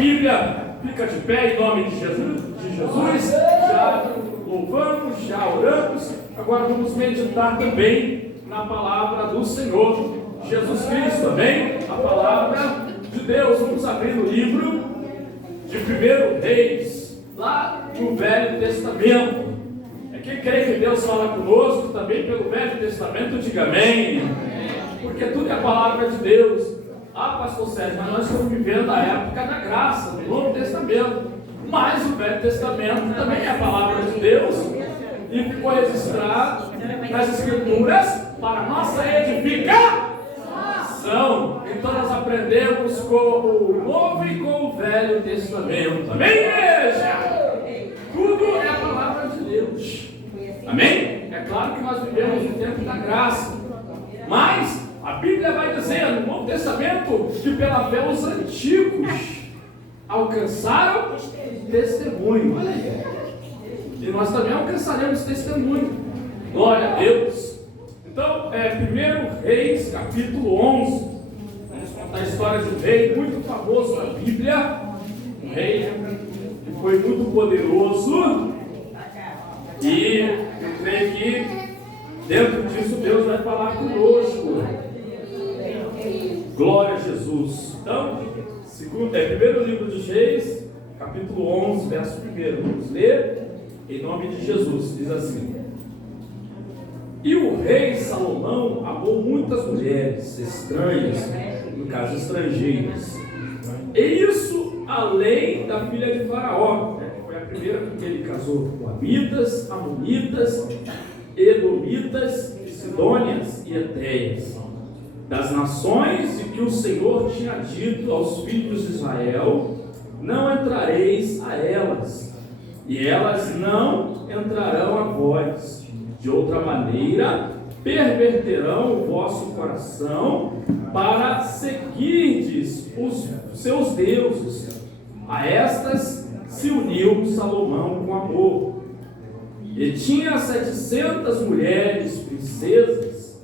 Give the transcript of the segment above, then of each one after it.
Bíblia, fica de pé em nome de Jesus. Já louvamos, já oramos. Agora vamos meditar também na palavra do Senhor Jesus Cristo, amém? A palavra de Deus. Vamos abrir o livro de 1 Reis, lá no Velho Testamento. Quem crê que Deus fala conosco também pelo Velho Testamento, diga amém. Porque tudo é a palavra de Deus. Ah, pastor Sérgio, mas nós estamos vivendo a época da graça, do Novo Testamento. Mas o Velho Testamento também é a palavra de Deus e ficou registrado nas Escrituras para nossa edificação. Então nós aprendemos com o Novo e com o Velho Testamento. Amém, igreja? Tudo é a palavra de Deus. Amém? É claro que nós vivemos o tempo da graça, mas a Bíblia vai dizer no Novo Testamento que pela fé os antigos alcançaram testemunho. Olha aí. E nós também alcançaremos testemunho. Glória a Deus. Então, 1 Reis, capítulo 11. Vamos contar a história de um rei muito famoso na Bíblia. Um rei que foi muito poderoso. E eu creio que dentro disso Deus vai falar conosco. Glória a Jesus. Então, primeiro livro dos Reis, capítulo 11, verso 1. Vamos ler em nome de Jesus. Diz assim: E o rei Salomão amou muitas mulheres estranhas, no caso estrangeiras, e isso além da filha de Faraó, que foi a primeira com que ele casou, moabitas, amonitas, edomitas, sidônias e etéias, das nações de que o Senhor tinha dito aos filhos de Israel: não entrareis a elas, e elas não entrarão a vós. De outra maneira, perverterão o vosso coração para seguirdes os seus deuses. A estas se uniu Salomão com amor. E tinha 700 mulheres princesas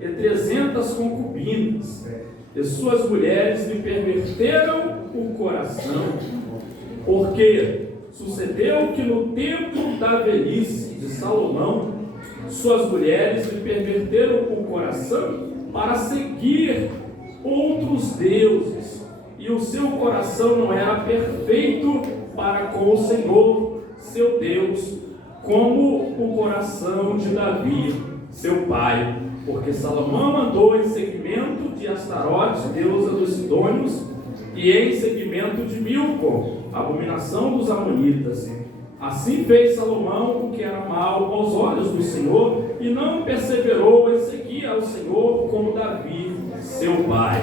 e 300 concubinas, e suas mulheres lhe perverteram o coração, porque sucedeu que no tempo da velhice de Salomão, suas mulheres lhe perverteram o coração para seguir outros deuses, e o seu coração não era perfeito para com o Senhor, seu Deus, como o coração de Davi, seu pai. Porque Salomão andou em seguimento de Astarote, deusa dos sidônios, e em seguimento de Milcom, abominação dos amonitas. Assim fez Salomão o que era mal aos olhos do Senhor, e não perseverou em seguir ao Senhor como Davi, seu pai.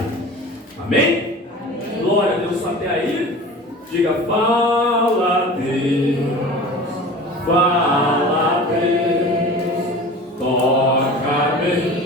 Amém? Amém. Glória a Deus. Até aí, diga: fala Deus, fala Deus, toca-me.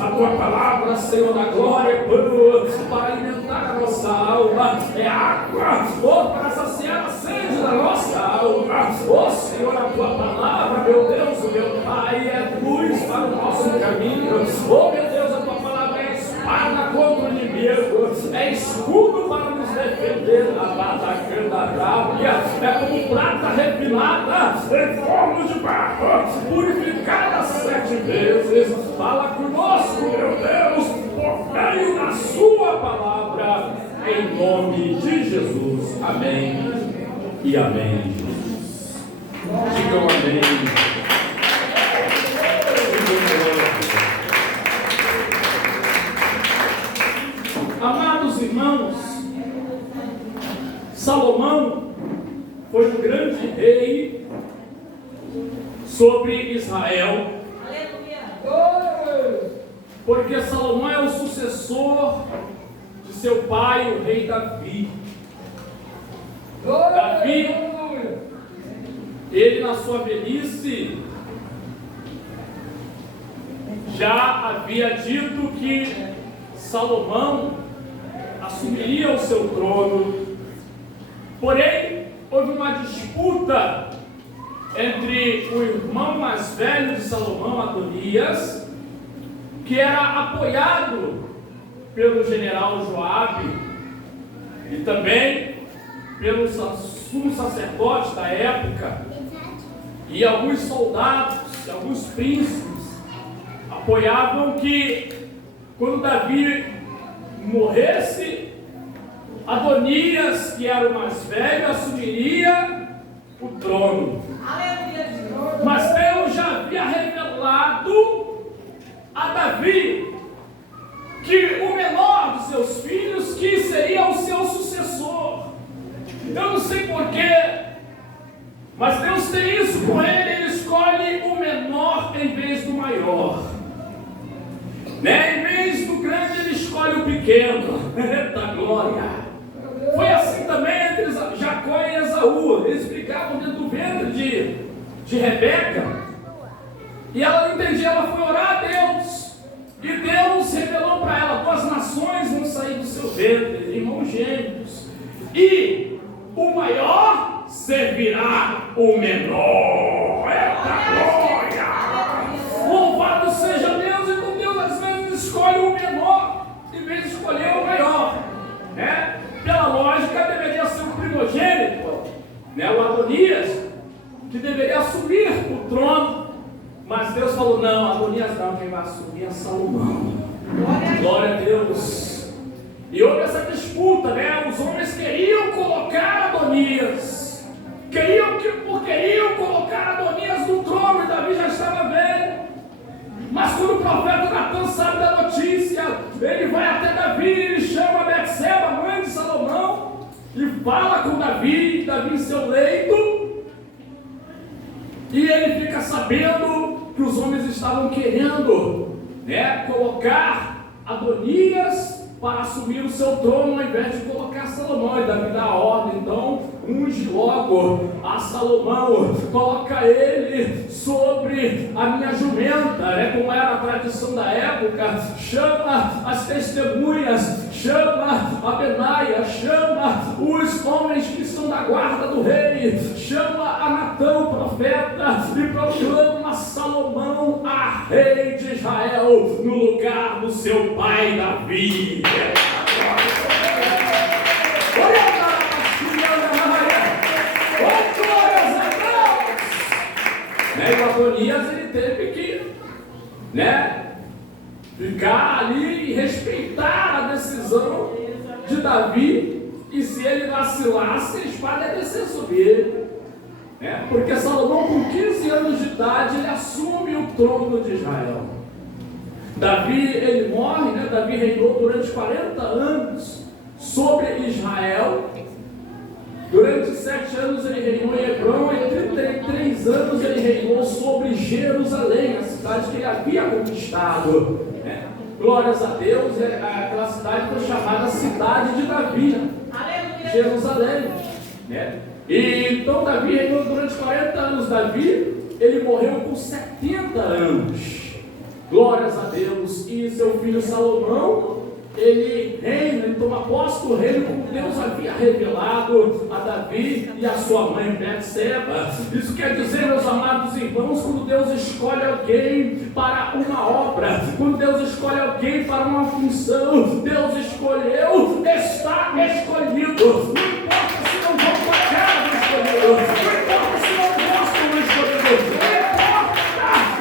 A tua palavra, Senhor da glória, é pão para alimentar a nossa alma, é água, para saciar a sede da nossa alma. Senhor, a tua palavra, meu Deus, meu Pai, é luz para o nosso caminho. Meu Deus, a tua palavra é espada contra o inimigo, é escudo para nos defender da batalha da rábia, é como prata refinada em forno de barro, purificada 7 vezes. Fala conosco, meu Deus, por meio da sua palavra, em nome de Jesus. Amém e amém, Jesus. Digam amém. Amados irmãos, Salomão foi um grande rei sobre Israel, porque Salomão é o sucessor de seu pai, o rei Davi. Davi, ele na sua velhice já havia dito que Salomão assumiria o seu trono, porém houve uma disputa entre o irmão mais velho de Salomão, Adonias, que era apoiado pelo general Joabe e também pelo sumo sacerdote da época e alguns soldados, alguns príncipes apoiavam que quando Davi morresse, Adonias, que era o mais velho, assumiria o trono. Mas Deus já havia revelado a Davi que o menor dos seus filhos que seria o seu sucessor. Eu não sei porquê, mas Deus tem isso com ele. Ele escolhe o menor em vez do maior, né? Em vez do grande, ele escolhe o pequeno. Eita glória! Foi assim também entre Jacó e Esaú. Eles brigavam dentro do ventre de Rebeca, e ela não entendia. Ela foi orar a Deus, e Deus revelou para ela: 2 nações vão sair do seu ventre, irmãos gêmeos, e o maior servirá o menor. Eita glória! Louvado seja Deus. Então Deus às vezes escolhe o menor em vez de escolher o maior, né? Pela lógica deveria ser o primogênito, né? O Adonias, que deveria assumir o trono, mas Deus falou: não, Adonias não, quem vai assumir é Salomão. Glória a Deus. E houve essa disputa, né? Os homens queriam colocar Adonias, queriam colocar Adonias no trono, e Davi já estava velho. Mas quando o profeta Natan sabe da notícia, ele vai até Davi, ele chama Betseba, mãe de Salomão, e fala com Davi em seu leito, e ele fica sabendo que os homens estavam querendo, né, colocar Adonias para assumir o seu trono ao invés de colocar Salomão. E Davi dá a ordem: então unge logo a Salomão, coloca ele sobre a minha jumenta, né? Como era a tradição da época. Chama as testemunhas, chama a Benaia, chama os homens que são da guarda do rei, chama a Natã, o profeta, e proclama Salomão a rei de Israel no lugar do seu pai Davi. E o Adonias, ele teve que, né, ficar ali e respeitar a decisão de Davi, e se ele vacilasse, a espada ia descer sobre ele, né? Porque Salomão, com 15 anos de idade, ele assume o trono de Israel. Davi, ele morre, né? Davi reinou durante 40 anos sobre Israel. Durante 7 anos ele reinou em Hebrom, e 33 anos ele reinou sobre Jerusalém, a cidade que ele havia conquistado, né? Glórias a Deus. Aquela cidade foi chamada Cidade de Davi, Jerusalém, né? E então Davi reinou durante 40 anos. Davi, ele morreu com 70 anos. Glórias a Deus. E seu filho Salomão, ele reina, ele toma posse do reino como Deus havia revelado a Davi e a sua mãe Betseba. Isso quer dizer, meus amados irmãos, quando Deus escolhe alguém para uma obra, quando Deus escolhe alguém para uma função, Deus escolheu, está escolhido. Não importa se não vão com a cara do escolhido, não importa se não gostam do escolhido, não importa.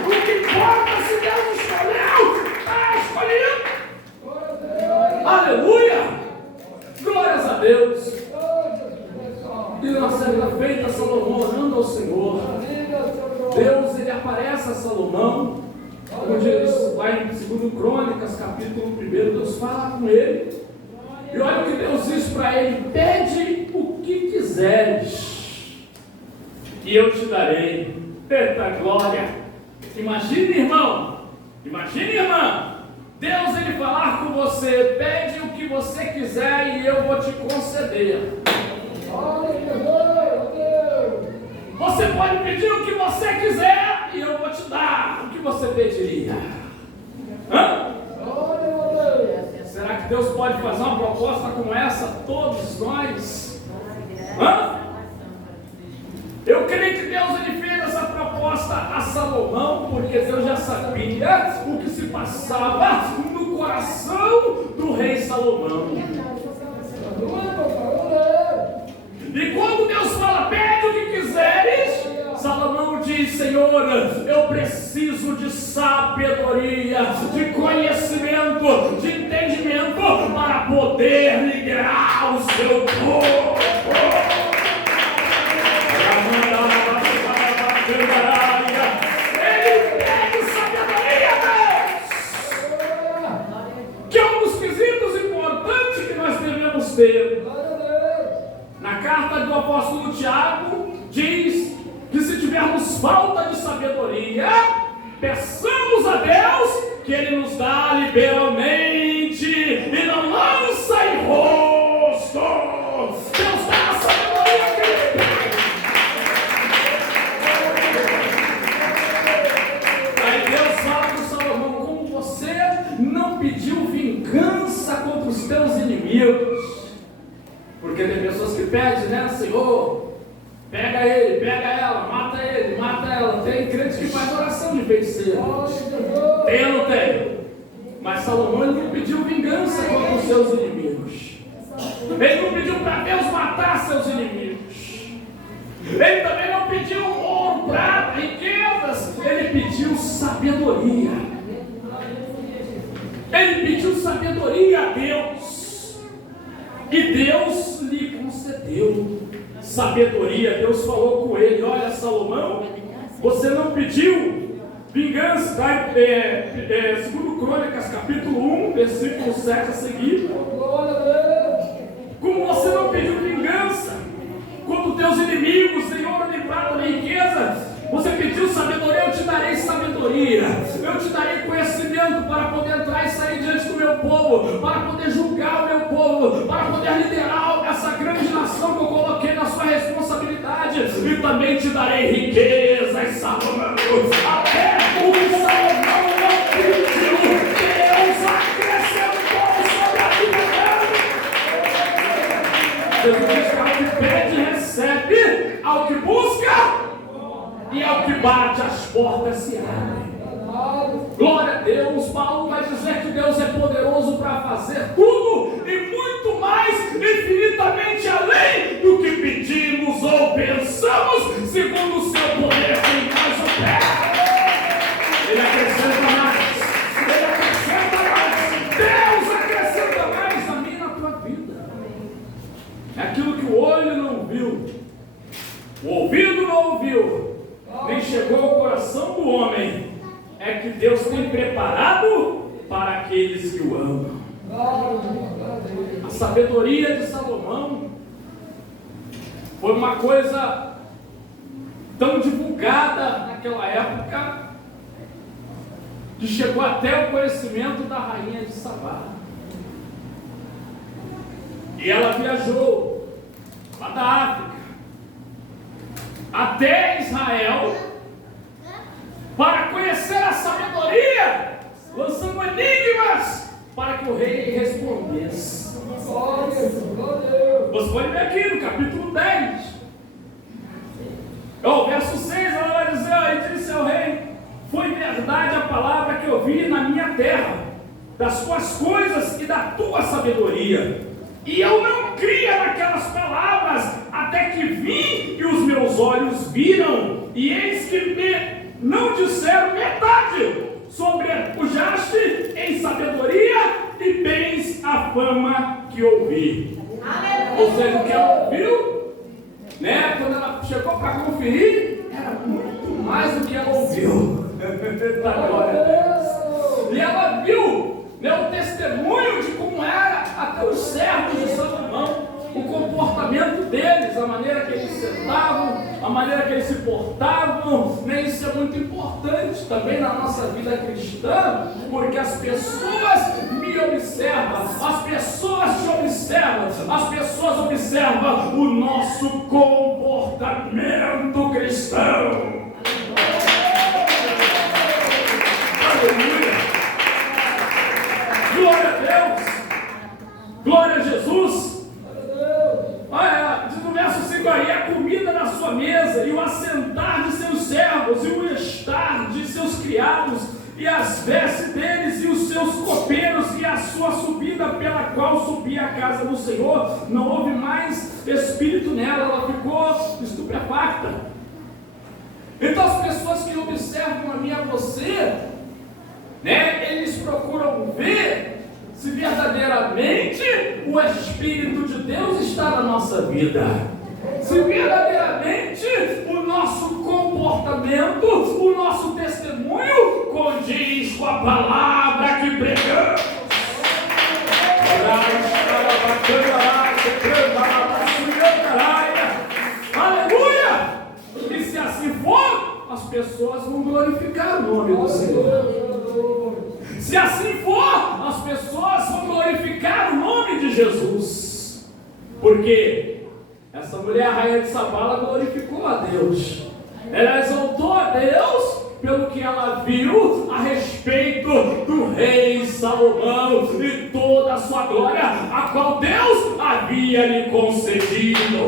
O que importa é se Deus escolheu, está escolhido. Aleluia! Glórias a Deus! E na série da feita Salomão orando ao Senhor. Deus, ele aparece a Salomão, como diz lá em 2 Crônicas, capítulo 1, Deus fala com ele. E olha o que Deus diz para ele: pede o que quiseres, e eu te darei. Eita glória! Imagine, irmão, imagine, irmã, Deus ele falar com você: pede o que você quiser e eu vou te conceder. Você pode pedir o que você quiser e eu vou te dar. O que você pediria? Hã? Será que Deus pode fazer uma proposta como essa a todos nós? Hã? Eu creio que Deus ele fez essa proposta a Salomão, porque Deus já sabia o que se passava no coração do rei Salomão. E quando Deus fala, pede o que quiseres, Salomão diz: Senhor, eu preciso de sabedoria, de conhecimento, de entendimento para poder liderar o seu povo. Ele pede sabedoria, Deus, que é um dos quesitos importantes que nós devemos ter. Na carta do apóstolo Tiago, diz que se tivermos falta de sabedoria, peçamos a Deus que Ele nos dá liberalmente e não lança em rosto. Deus dá a sabedoria que Ele tem. Aí Deus fala para Salomão: como você não pediu vingança contra os teus inimigos. Porque tem pessoas que pedem, né, Senhor, pega ele, pega ela, mata ele, mata ela. Tem crente que faz oração de feiticeiro. Tem ou não tem? Mas Salomão ele não pediu vingança contra os seus inimigos. Ele não pediu para Deus matar seus inimigos. Ele também não pediu ouro, prata, riquezas. Ele pediu sabedoria. Ele pediu sabedoria a Deus. E Deus lhe concedeu sabedoria. Deus falou com ele: olha, Salomão, você não pediu vingança, tá? 2 Crônicas, capítulo 1, versículo 7 a seguir. Como você não pediu vingança contra os teus inimigos, nem ouro, nem prata, nem riqueza, você pediu sabedoria, eu te darei sabedoria. Eu te darei conhecimento para poder entrar e sair diante do meu povo, para poder julgar o meu povo, para poder liderar essa grande nação que eu coloquei na sua responsabilidade. E também te darei riquezas, Salomão. Até o que Salomão não pediu, Deus acrescentou sobre a vida dele. Jesus diz que ao que pede, recebe, ao que busca, e ao que bate, as portas se abrem. Glória a Deus. Paulo vai dizer que Deus é poderoso para fazer tudo e muito mais, infinitamente além do que pedimos ou pensamos, segundo o seu poder que nós opera. Ele acrescenta mais. Ele acrescenta mais. Deus acrescenta mais na minha e na tua vida. É aquilo que o olho não viu, o ouvido não ouviu, nem chegou ao coração do homem, é que Deus tem preparado para aqueles que o amam. A sabedoria de Salomão foi uma coisa tão divulgada naquela época que chegou até o conhecimento da rainha de Sabá. E ela viajou lá da África até Israel para conhecer a sabedoria, lançando enigmas para que o rei respondesse. Você pode ver aqui no capítulo 10, verso 6, ela vai dizer: e disse ao rei: foi verdade a palavra que ouvi na minha terra, das tuas coisas e da tua sabedoria. E eu não cria naquelas palavras, até que vi e os meus olhos viram, e eis que me não disseram metade. Sobrepujaste em sabedoria e bens a fama que ouvi. Ou seja, o que ela ouviu, né? Quando ela chegou para conferir, era muito mais do que ela ouviu. Glória a Deus. E ela viu, né, o testemunho de como era até os servos de Salomão, o comportamento deles, a maneira que eles sentavam, a maneira que eles se portavam, né? Isso é muito importante também na nossa vida cristã, porque as pessoas me observam, as pessoas te observam, as pessoas observam o nosso comportamento cristão. Aleluia! Glória a Deus! Glória a Jesus! Olha, diz no verso 5 aí, a comida na sua mesa, e o assentar de seus servos, e o estar de seus criados, e as vestes deles, e os seus copeiros, e a sua subida pela qual subia a casa do Senhor, não houve mais espírito nela, ela ficou estupefacta. Então as pessoas que observam a mim e a você, né, eles procuram ver se verdadeiramente o Espírito de Deus está na nossa vida, se verdadeiramente o nosso comportamento, o nosso testemunho condiz com a palavra que pregamos. Aleluia! E se assim for, as pessoas vão glorificar o nome do Senhor. Se assim for, as pessoas vão glorificar o nome de Jesus. Porque essa mulher, a rainha de Sabá, ela glorificou a Deus. Ela exaltou a Deus pelo que ela viu a respeito do rei Salomão e toda a sua glória, a qual Deus havia lhe concedido.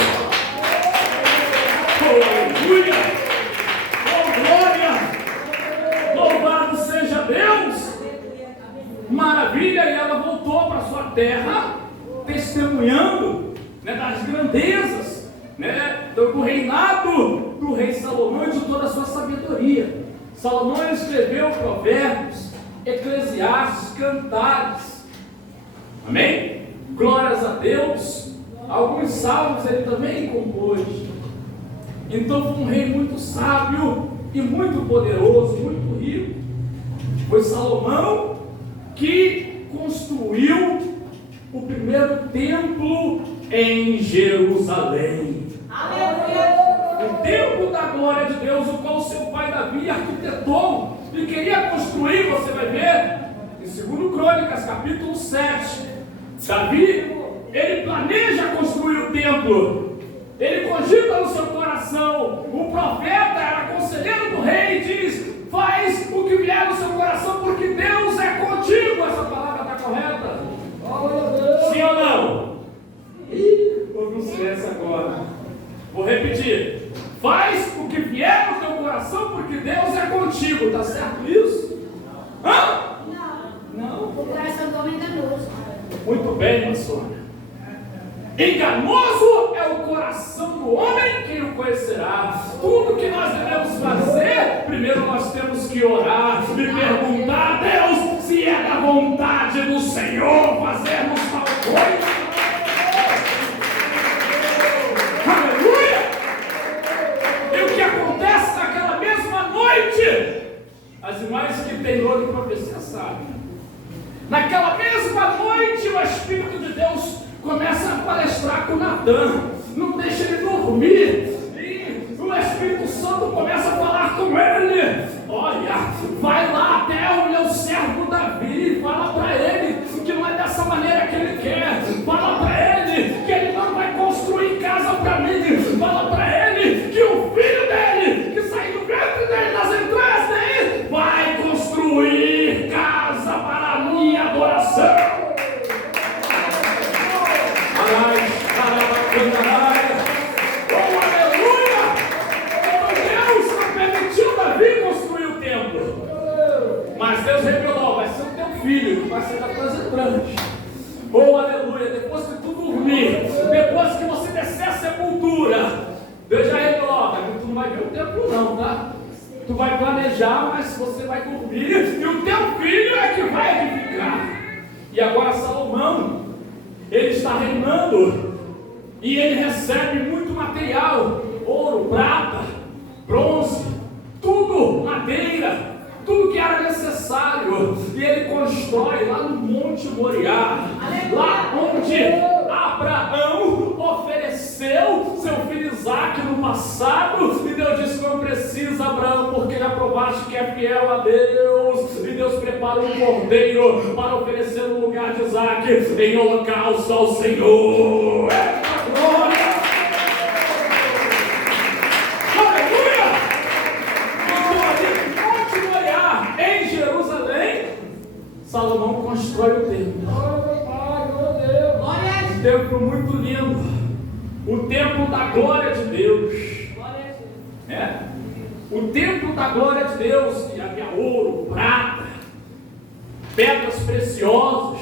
Aleluia! Oh, glória! Louvado seja Deus! Maravilha! E ela voltou para sua terra testemunhando, né, das grandezas, né, do reinado do rei Salomão e de toda a sua sabedoria. Salomão escreveu Provérbios, Eclesiastes, Cantares. Amém? Glórias a Deus. Alguns salmos ele também compôs. Então foi um rei muito sábio e muito poderoso, muito rico. Foi Salomão que construiu o primeiro templo em Jerusalém. O templo da glória de Deus, o qual seu pai Davi arquitetou e queria construir. Você vai ver em 2 Crônicas, capítulo 7. Davi, ele planeja construir o templo. Ele cogita no seu coração. O profeta era conselheiro do rei e diz: faz o que vier no seu coração, porque Deus é contigo. Essa palavra está correta? Sim ou não? Houve um silêncio agora. Vou repetir. Faz o que vier no teu coração, porque Deus é contigo. Está certo isso? Hã? Não. O coração do homem é enganoso. Muito bem, irmã Sônia. Enganoso é o coração do homem, quem o conhecerá. Tudo que nós devemos fazer, primeiro nós temos que orar e perguntar a Deus se é da vontade do Senhor fazermos tal coisa. Aleluia! E o que acontece naquela mesma noite? As irmãs que têm dor de profecia sabem. Naquela mesma noite, o Espírito de Deus começa a palestrar com Natã, não deixa ele dormir, e o Espírito Santo começa a falar com ele. Olha, vai lá até o meu servo Davi, fala para ele que não é dessa maneira que ele quer, fala para ele que ele não vai construir casa para mim, fala para ele que o filho dele, que saiu do ventre dele, das entranhas dele, vai construir casa para a minha adoração. Oh, aleluia! Então Deus não permitiu Davi construir o templo, mas Deus revelou: vai ser o teu filho que vai ser das tuas entranhas. Oh, aleluia! Depois que tu dormir, depois que você descer a sepultura, Deus já revelou: tu não vai ver o templo não, tá? Tu vai planejar, mas você vai dormir e o teu filho é que vai edificar. E agora Salomão, ele está reinando e ele recebe muito material. ouro, prata, bronze, tudo, madeira, tudo que era necessário, e ele constrói lá no Monte Moriá, lá onde Abraão ofereceu seu filho Isaque no passado, e Deus disse: não precisa, Abraão, porque já provaste que é fiel a Deus, e Deus prepara um cordeiro para oferecer no lugar de Isaque em holocausto ao Senhor. Glória! Salomão constrói o templo. Um templo muito lindo. O templo da glória de Deus. O templo da glória de Deus. E havia ouro, prata, pedras preciosas.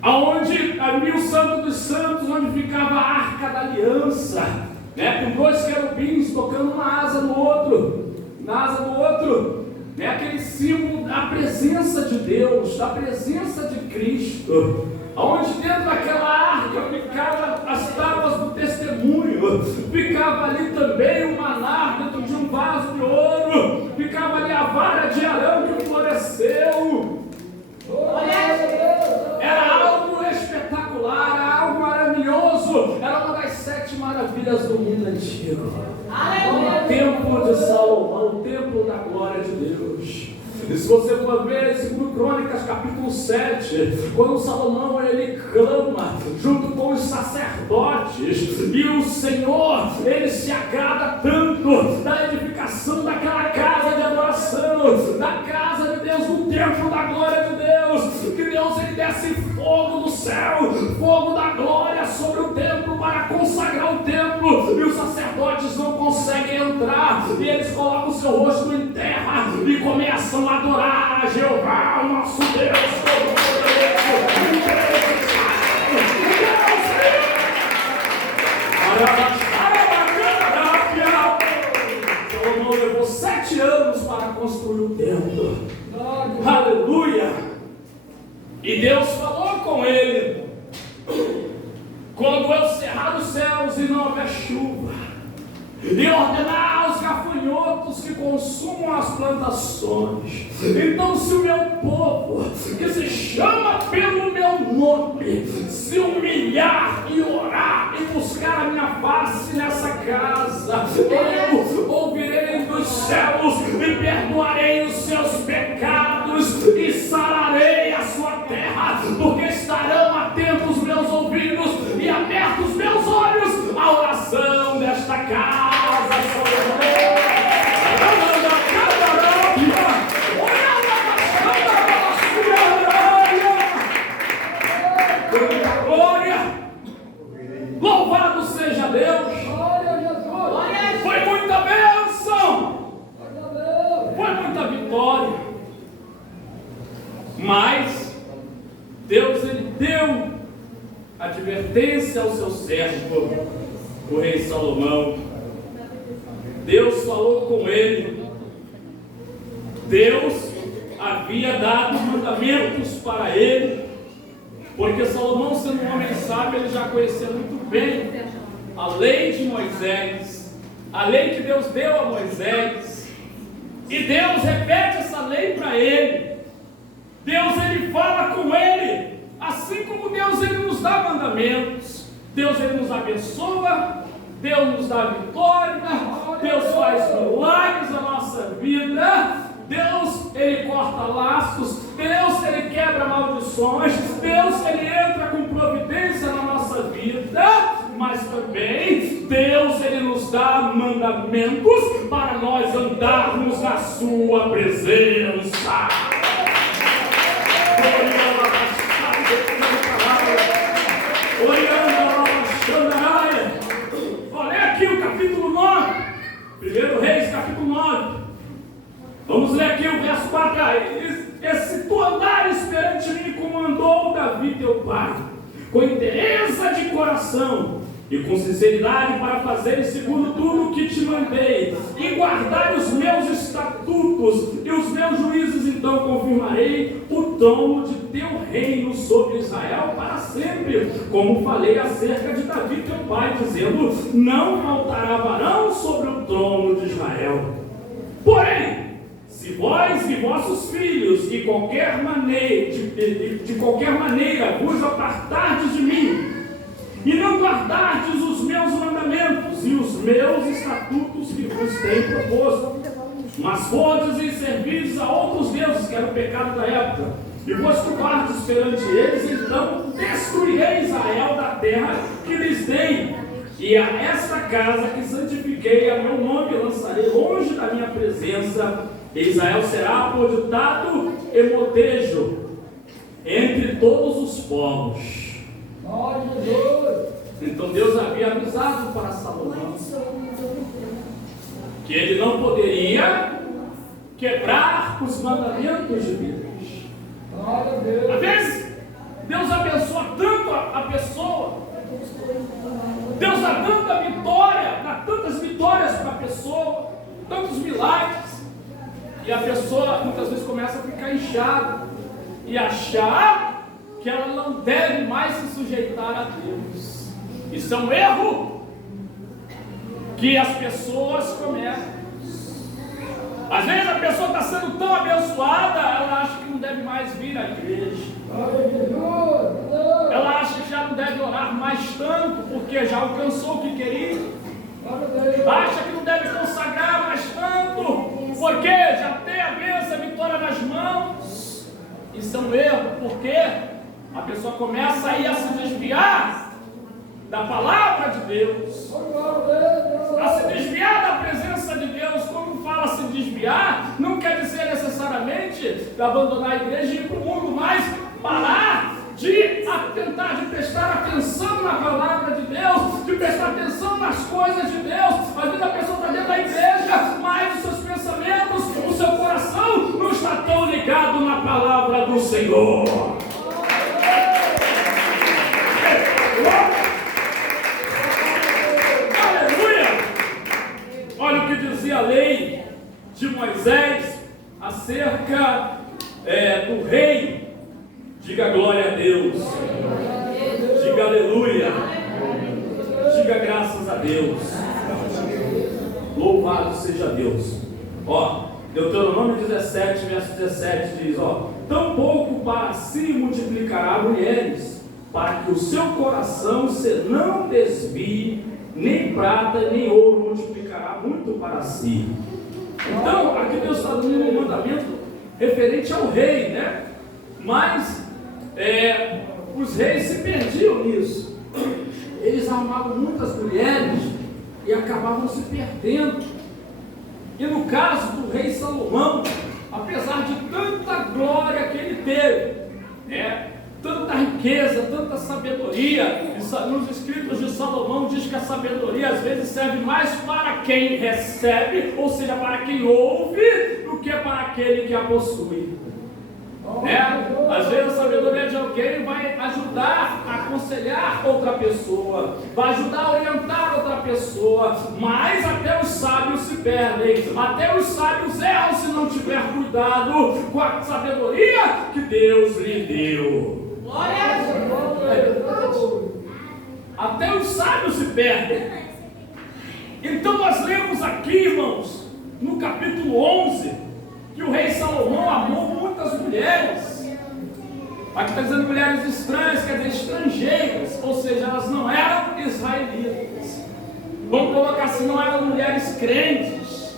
Aonde havia o Santo dos Santos, onde ficava a Arca da Aliança, com dois querubins tocando uma asa no outro. Na asa do outro. Aquele símbolo da presença de Deus, da presença de Cristo, onde dentro daquela arca ficava as tábuas do testemunho, ficava ali também o maná dentro de um vaso de ouro, ficava ali a vara de Arão que floresceu. Era algo espetacular, era algo maravilhoso, era uma das 7 maravilhas do mundo antigo. O templo de Salomão, o templo da glória de Deus. E se você for ver em 2 Crônicas capítulo 7, quando Salomão ele clama junto com os sacerdotes, e o Senhor ele se agrada tanto da edificação daquela casa de adoração, da casa de Deus, do templo da glória de Deus, que Deus ele desce fogo do céu, fogo da glória sobre o templo para consagrar o templo, e os sacerdotes não conseguem entrar, e eles colocam o seu rosto em terra e começam a adorar a Jeová, o nosso Deus Todo-Poderoso. Salomão levou 7 anos para construir o templo. Aleluia! E Deus falou com ele: quando eu cerrar os céus e não houver chuva, e ordenar aos gafanhotos que consumam as plantações, então se o meu povo, que se chama pelo meu nome, se humilhar e orar e buscar a minha face nessa casa, eu ouvirei dos céus e perdoarei os seus pecados e sararei a sua terra, porque estarão atentos meus ouvidos e abertos meus olhos à oração desta casa. Louvado seja Deus. Foi muita bênção, foi muita vitória, mas Deus ele deu advertência ao seu servo, o rei Salomão. Deus falou com ele. Deus havia dado mandamentos para ele, porque Salomão, sendo um homem sábio, ele já conhecia muito bem a lei de Moisés, a lei que Deus deu a Moisés, e Deus repete essa lei para ele. Deus ele fala com ele, assim como Deus ele nos dá mandamentos. Deus ele nos abençoa, Deus nos dá vitória, Deus faz milagres na nossa vida, Deus ele corta laços, Deus ele quebra maldições, Deus ele entra com providência na nossa vida, mas também Deus ele nos dá mandamentos para nós andarmos na sua presença. Olha aqui o capítulo 9, 1 Reis capítulo 9. Vamos ler aqui o verso 4. Se tu andares perante mim como andou Davi teu pai, com inteireza de coração e com sinceridade para fazer segundo tudo o que te mandei, e guardar os meus estatutos e os meus juízos, então confirmarei o trono de teu reino sobre Israel para sempre, como falei acerca de Davi teu pai, dizendo: não faltará varão sobre o trono de Israel. Porém, se vós e vossos filhos de qualquer maneira vos apartardes de mim, e não guardardes os meus mandamentos e os meus estatutos que vos tenho proposto, mas fordes e servirdes a outros deuses, que era o pecado da época, e vos curvardes perante eles, então destruirei Israel da terra que lhes dei, e a esta casa que santifiquei a meu nome lançarei longe da minha presença, e Israel será por ditado e motejo entre todos os povos. Então Deus havia avisado para Salomão que ele não poderia quebrar os mandamentos de Deus. Às vezes, Deus abençoa tanto a pessoa, Deus dá tanta vitória, dá tantas vitórias para a pessoa, tantos milagres, e a pessoa muitas vezes começa a ficar inchada e achar que ela não deve mais se sujeitar a Deus. Isso é um erro que as pessoas cometem. Às vezes a pessoa está sendo tão abençoada, ela acha que não deve mais vir à igreja. Ela acha que já não deve orar mais tanto, porque já alcançou o que queria. Acha que não deve consagrar mais tanto, porque já tem a bênção, a vitória nas mãos. Isso é um erro, porque a pessoa começa aí a se desviar da palavra de Deus, a se desviar da presença de Deus. Quando fala se desviar, não quer dizer necessariamente abandonar a igreja e ir para o mundo, mas parar de tentar de prestar atenção na palavra de Deus, de prestar atenção nas coisas de Deus. Às vezes a pessoa está dentro da igreja, mas os seus pensamentos, o seu coração não está tão ligado na palavra do Senhor. Olha o que dizia a lei de Moisés acerca do rei. Diga glória a Deus. Diga aleluia. Diga graças a Deus. Louvado seja Deus. Deuteronômio 17, verso 17 diz: tampouco para si multiplicará mulheres, para que o seu coração se não desvie, nem prata nem ouro multiplicará muito para si. Então, aqui Deus está dando um mandamento referente ao rei, né? Mas os reis se perdiam nisso. Eles armavam muitas mulheres e acabavam se perdendo. E no caso do rei Salomão, apesar de tanta glória que ele teve, tanta riqueza, tanta sabedoria, nos escritos de Salomão diz que a sabedoria às vezes serve mais para quem recebe, ou seja, para quem ouve, do que para aquele que a possui. Às vezes a sabedoria de alguém vai ajudar a aconselhar outra pessoa, vai ajudar a orientar outra pessoa, mas até os sábios se perdem, até os sábios erram se não tiver cuidado com a sabedoria que Deus lhe deu. Glória a Deus. Até os sábios se perdem. Então nós lemos aqui, irmãos, no capítulo 11, que o rei Salomão amou muitas mulheres. Aqui está dizendo mulheres estranhas, quer dizer estrangeiras, ou seja, elas não eram israelitas. Vamos colocar assim, não eram mulheres crentes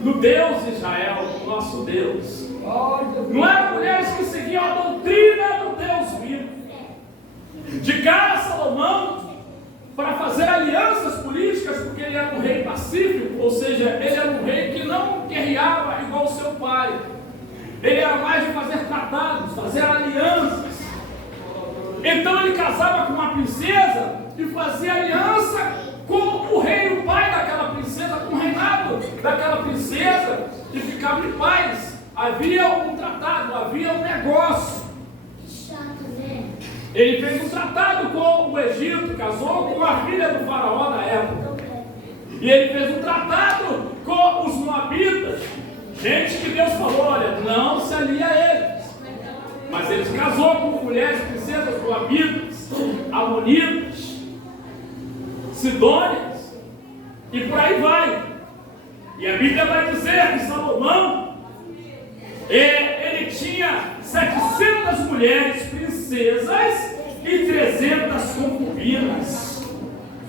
no Deus de Israel, o nosso Deus. Não eram mulheres que seguiam a doutrina do Deus vivo. De cara Salomão, para fazer alianças políticas, porque ele era um rei pacífico, ou seja, ele era um rei que não guerreava igual o seu pai. Ele era mais de fazer tratados, fazer alianças. Então ele casava com uma princesa e fazia aliança com o rei, o pai daquela princesa, com o reinado daquela princesa, e ficava em paz. Havia um tratado, havia um negócio. Ele fez um tratado com o Egito, casou com a filha do faraó da época. E ele fez um tratado com os moabitas. Gente que Deus falou, olha, não se alia a eles. Mas ele se casou com mulheres princesas moabitas, amonitas, sidônias, e por aí vai. E a Bíblia vai dizer que Salomão, ele tinha 700 mulheres princesas e 300 concubinas.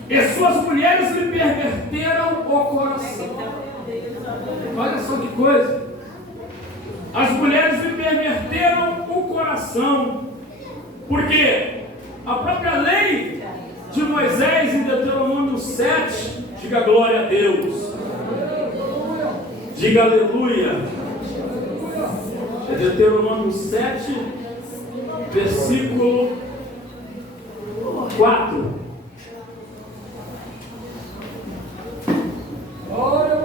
E suas mulheres lhe perverteram o coração. Olha só que coisa. As mulheres lhe perverteram o coração. Porque a própria lei de Moisés, em Deuteronômio 7, diga glória a Deus. Diga aleluia. É Deuteronômio 7, versículo 4.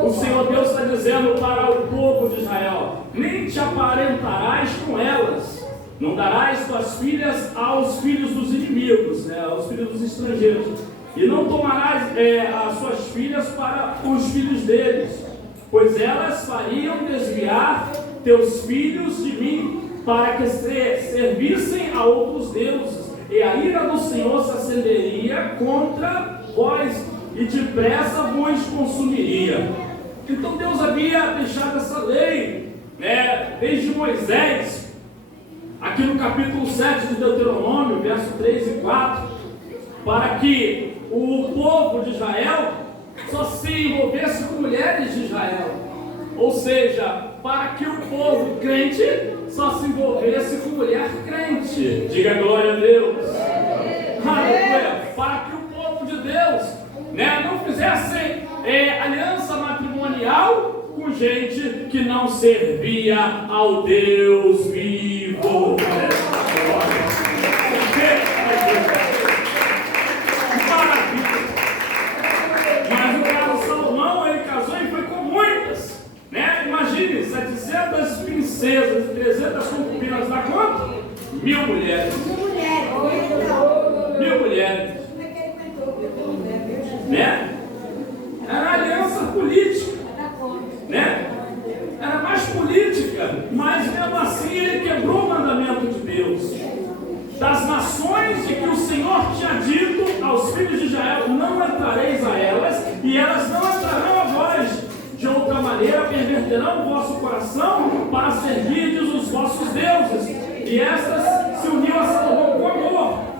O Senhor Deus está dizendo para o povo de Israel: nem te aparentarás com elas, não darás tuas filhas aos filhos dos inimigos, aos filhos dos estrangeiros, e não tomarás as suas filhas para os filhos deles, pois elas fariam desviar teus filhos de mim, para que servissem a outros deuses, e a ira do Senhor se acenderia contra vós, e depressa vos consumiria. Então Deus havia deixado essa lei, desde Moisés, aqui no capítulo 7 de Deuteronômio, verso 3 e 4, para que o povo de Israel só se envolvesse com mulheres de Israel, ou seja, para que o povo crente só se envolvesse com mulher crente. Diga glória a Deus. Aleluia. Para que o povo de Deus não fizessem aliança matrimonial com gente que não servia ao Deus vivo. Maravilha. Mas o cara Salomão, ele casou e foi com muitas, Imagine, 700 princesas e 300 concubinas, dá quanto? 1000 mulheres. 1000 mulheres. Era aliança política, era mais política, mas mesmo assim ele quebrou o mandamento de Deus, das nações de que o Senhor tinha dito aos filhos de Israel: não entrareis a elas, e elas não entrarão a vós, de outra maneira perverterão o vosso coração para servirdes os vossos deuses. E estas se uniu a Salomão com amor.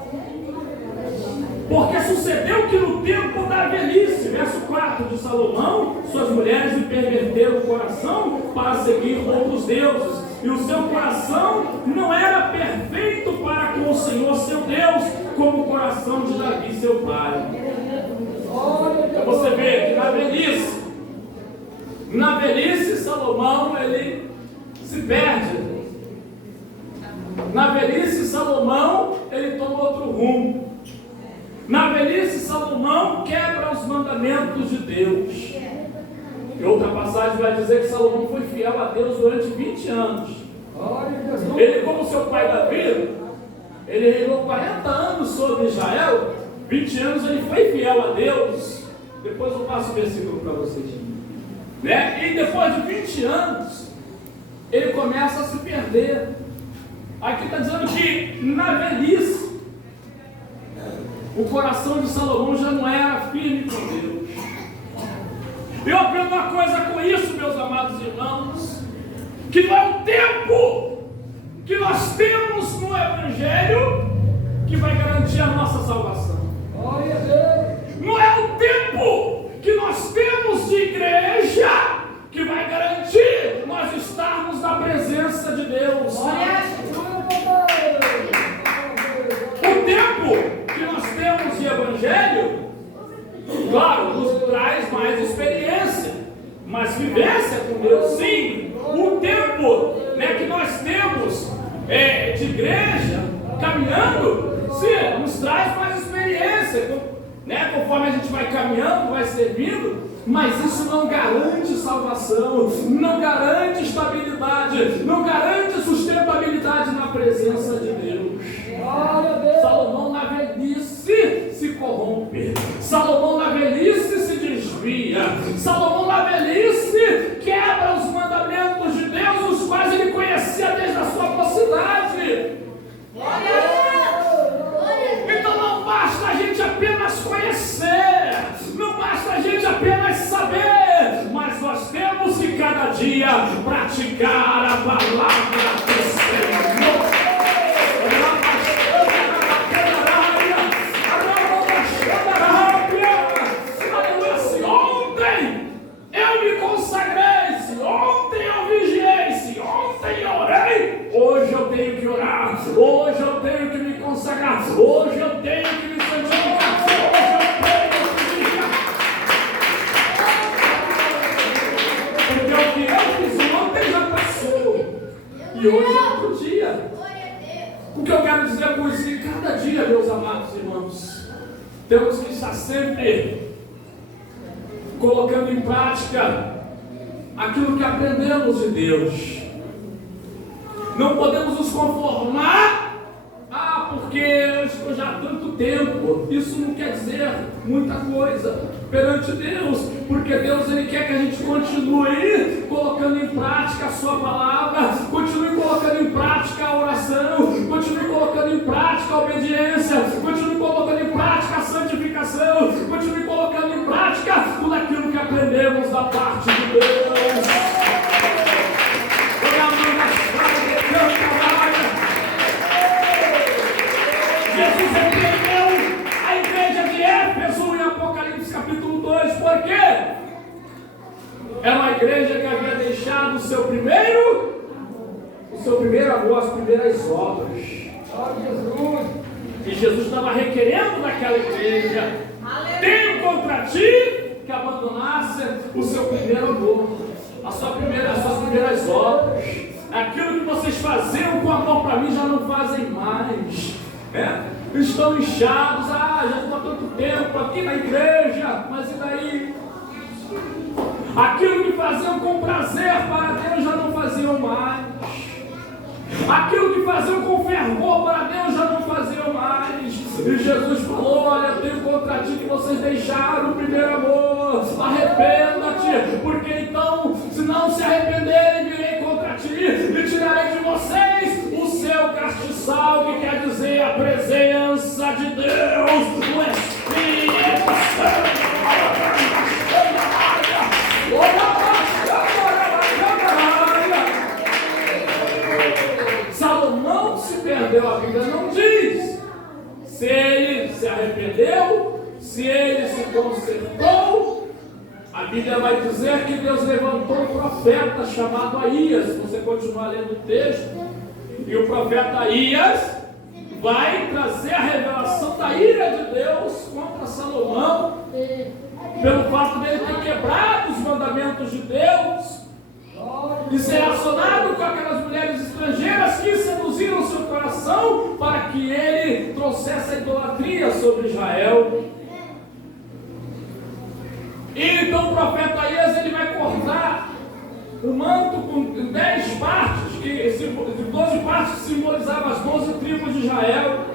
Porque sucedeu que no tempo da velhice, verso 4 de Salomão, suas mulheres lhe perverteram o coração para seguir outros deuses, e o seu coração não era perfeito para com o Senhor seu Deus, como o coração de Davi seu pai. Então você vê que na velhice Salomão ele se perde. Na velhice Salomão ele toma outro rumo. Na velhice, Salomão quebra os mandamentos de Deus. E outra passagem vai dizer que Salomão foi fiel a Deus durante 20 anos. Ele, como seu pai Davi, ele reinou 40 anos sobre Israel. 20 anos ele foi fiel a Deus. Depois eu passo o versículo para vocês. E depois de 20 anos, ele começa a se perder. Aqui está dizendo que na velhice, o coração de Salomão já não era firme com Deus. Eu aprendo uma coisa com isso, meus amados irmãos, que não é o tempo que nós temos no Evangelho que vai garantir a nossa salvação. Não é o tempo que nós temos de igreja que vai garantir nós estarmos na presença de Deus. O tempo que nós temos de Evangelho, claro, nos traz mais experiência, mas vivência com Deus, sim. O tempo que nós temos de igreja, caminhando, sim, nos traz mais experiência, conforme a gente vai caminhando, vai servindo, mas isso não garante salvação, não garante estabilidade, não garante sustentabilidade na presença de Deus. Salomão na velhice se corrompe, Salomão na velhice se desvia, Salomão, na velhice, quebra os mandamentos de Deus, os quais ele conhecia desde a sua mocidade. Então não basta a gente apenas conhecer, não basta a gente apenas saber, mas nós temos que cada dia praticar a palavra do Senhor. Se ontem eu me consagrei, se ontem eu vigiei, se ontem eu orei, hoje eu tenho que orar, hoje eu tenho que me consagrar, hoje eu tenho que me santificar, hoje eu tenho que vigiar. Porque o que eu fiz ontem já passou, e hoje é outro dia. O que eu quero dizer com isso? Que cada dia, meus amados irmãos, temos que estar sempre colocando em prática aquilo que aprendemos de Deus. Não podemos nos conformar, porque eu estou já há tanto tempo. Isso não quer dizer muita coisa perante Deus, porque Deus, Ele quer que a gente continue colocando em prática a sua palavra, continue colocando em prática a oração, continue colocando em prática a obediência, continue colocando em prática a santificação, continue colocando em prática tudo aquilo que aprendemos da parte de Deus. Jesus repreendeu a igreja de Éfeso em Apocalipse capítulo 2, por quê? Era uma igreja que havia deixado o seu primeiro amor, as primeiras obras. E Jesus estava requerendo daquela igreja: tenho contra ti que abandonasse o seu primeiro amor, as suas primeiras obras. Aquilo que vocês faziam com amor para mim já não fazem mais. Estão inchados, já estou há tanto tempo aqui na igreja, mas e daí? Aquilo que faziam com prazer para Deus já não faziam mais. Aquilo que faziam com fervor para Deus já não faziam mais. E Jesus falou: olha, eu tenho contra ti que vocês deixaram o primeiro amor. Arrependa-te, porque então, se não se arrependerem, virei contra ti e tirarei de vocês o seu castiçal, que quer dizer a presença de Deus, o Espírito Santo. Salomão se perdeu, a Bíblia não diz se ele se arrependeu, se ele se consertou. A Bíblia vai dizer que Deus levantou um profeta chamado Aías. Se você continuar lendo o texto, e o profeta Aías vai trazer a revelação da ira de Deus contra Salomão, pelo fato dele ter quebrado os mandamentos de Deus e ser relacionado com aquelas mulheres estrangeiras que seduziram seu coração para que ele trouxesse a idolatria sobre Israel. E então o profeta Aías, ele vai cortar o manto com 10 partes, de 12 partes que simbolizavam as 12 tribos de Israel.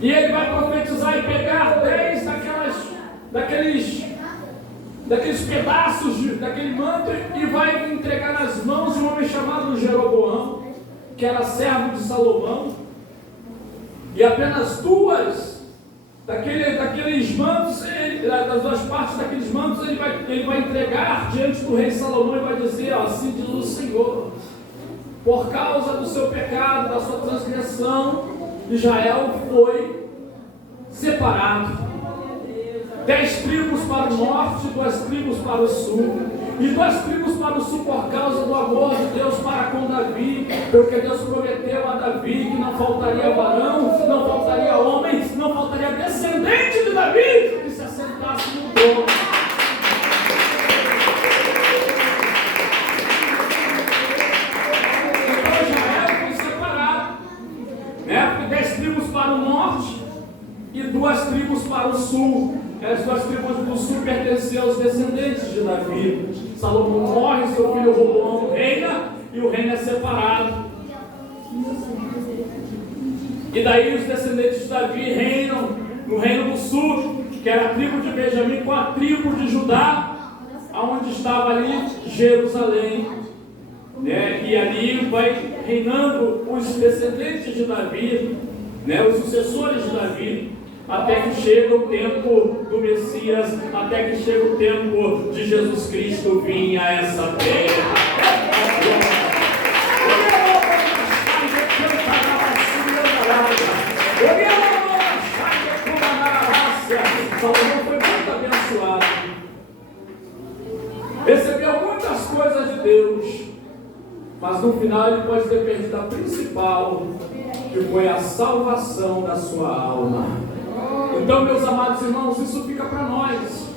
E ele vai profetizar e pegar 10 daqueles pedaços daquele manto e vai entregar nas mãos de um homem chamado Jeroboão, que era servo de Salomão. E apenas duas daqueles mantos, das duas partes daqueles mantos, ele vai entregar diante do rei Salomão e vai dizer: assim diz o Senhor, por causa do seu pecado, da sua transgressão, Israel foi separado. 10 tribos para o norte, 2 tribos para o sul, e 2 tribos para o sul por causa do amor de Deus para com Davi, porque Deus prometeu a Davi que não faltaria varão, não faltaria homem, não faltaria descendente de Davi que se assentasse no trono. Então Israel foi separado, 10 tribos para o norte e 2 tribos para o sul. As 2 tribos do sul pertenciam aos descendentes de Davi. Salomão morre, seu filho Roboão reina, e o reino é separado. E daí os descendentes de Davi reinam no reino do sul, que que era a tribo de Benjamim com a tribo de Judá, aonde estava ali Jerusalém, né? E ali vai reinando os descendentes de Davi, né? Os sucessores de Davi, até que chega o tempo do Messias, até que chega o tempo de Jesus Cristo vir a essa terra. Salomão foi muito abençoado, recebeu muitas coisas de Deus, mas no final ele pode ter perdido a principal, que foi a salvação da sua alma. Então, meus amados irmãos, isso fica para nós.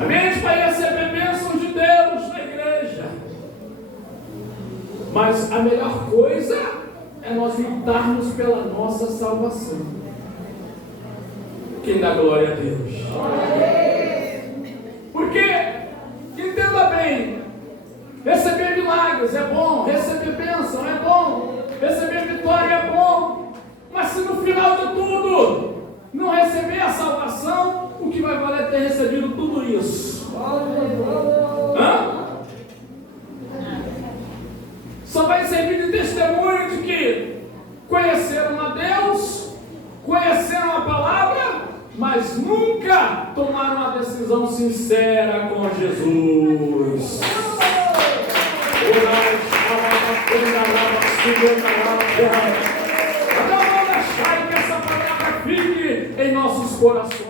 Amém? A gente vai receber bênçãos de Deus na igreja, mas a melhor coisa é nós lutarmos pela nossa salvação. Quem dá glória a Deus? Porque, entenda bem, receber milagres é bom, receber bênção é bom, receber vitória é bom, mas se no final de tudo não receber a salvação, o que vai valer é ter recebido tudo isso? Só vai servir de testemunho de que conheceram a Deus, conheceram a palavra, mas nunca tomaram uma decisão sincera com Jesus. Que essa palavra fique em nossos corações.